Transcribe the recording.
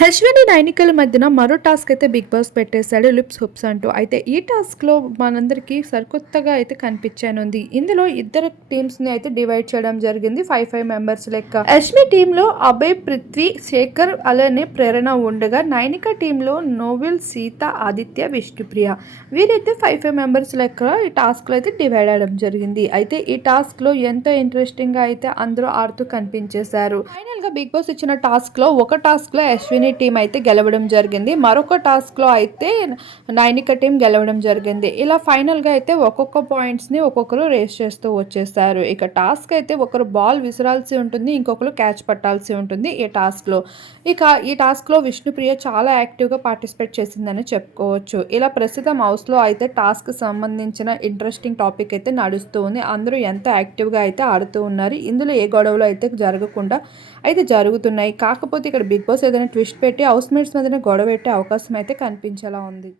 హెచ్విని నైనికల మధ్యన మరో టాస్క్ అయితే బిగ్ బాస్ పెట్టేశాడు లిప్స్ హుప్స్ అంటూ. అయితే ఈ టాస్క్లో మనందరికీ సరికొత్తగా అయితే కనిపించానుంది. ఇందులో ఇద్దరు టీమ్స్ని అయితే డివైడ్ చేయడం జరిగింది. ఫైవ్ ఫైవ్ మెంబర్స్ లెక్క. యష్మి టీంలో అభయ్ పృథ్వీ శేఖర్ అలానే ప్రేరణ ఉండగా నైనిక టీంలో నోవెల్ సీత ఆదిత్య విష్ణుప్రియ. వీరైతే ఫైవ్ ఫైవ్ మెంబర్స్ లెక్క ఈ టాస్క్లో అయితే డివైడ్ అవడం జరిగింది. అయితే ఈ టాస్క్లో ఎంతో ఇంట్రెస్టింగ్గా అయితే అందరూ ఆడుతూ కనిపించేశారు. ఫైనల్గా బిగ్ బాస్ ఇచ్చిన టాస్క్లో ఒక టాస్క్లో అశ్విని టీం అయితే గెలవడం జరిగింది. మరొక టాస్క్లో అయితే నైనిక టీం గెలవడం జరిగింది. ఇలా ఫైనల్గా అయితే ఒక్కొక్క పాయింట్స్ని ఒక్కొక్కరు రేస్ చేస్తూ వచ్చేసారు. ఇక టాస్క్ అయితే ఒకరు బాల్ విసిరాల్సి ఉంటుంది ఇంకొకరు క్యాచ్ పట్టాల్సి ఉంటుంది ఈ టాస్క్లో ఇక ఈ టాస్క్లో విష్ణుప్రియ చాలా యాక్టివ్గా పార్టిసిపేట్ చేసిందని చెప్పుకోవచ్చు. ఇలా ప్రస్తుతం హౌస్లో అయితే టాస్క్ సంబంధించిన ఇంట్రెస్టింగ్ టాపిక్ అయితే నడుస్తూ ఉంది. అందరూ ఎంత యాక్టివ్గా అయితే ఆడుతూ ఉన్నారు ఇందులో ఏ గొడవలు అయితే జరగకుండా అయితే జరుగుతున్నాయి. కాకపోతే ఇక్కడ బిగ్ బాస్ ఏదైనా ట్విస్ట్ పెట్టి హౌస్ మేట్స్ మధ్యన గొడవ పెట్టే అవకాశం అయితే కనిపించేలా ఉంది.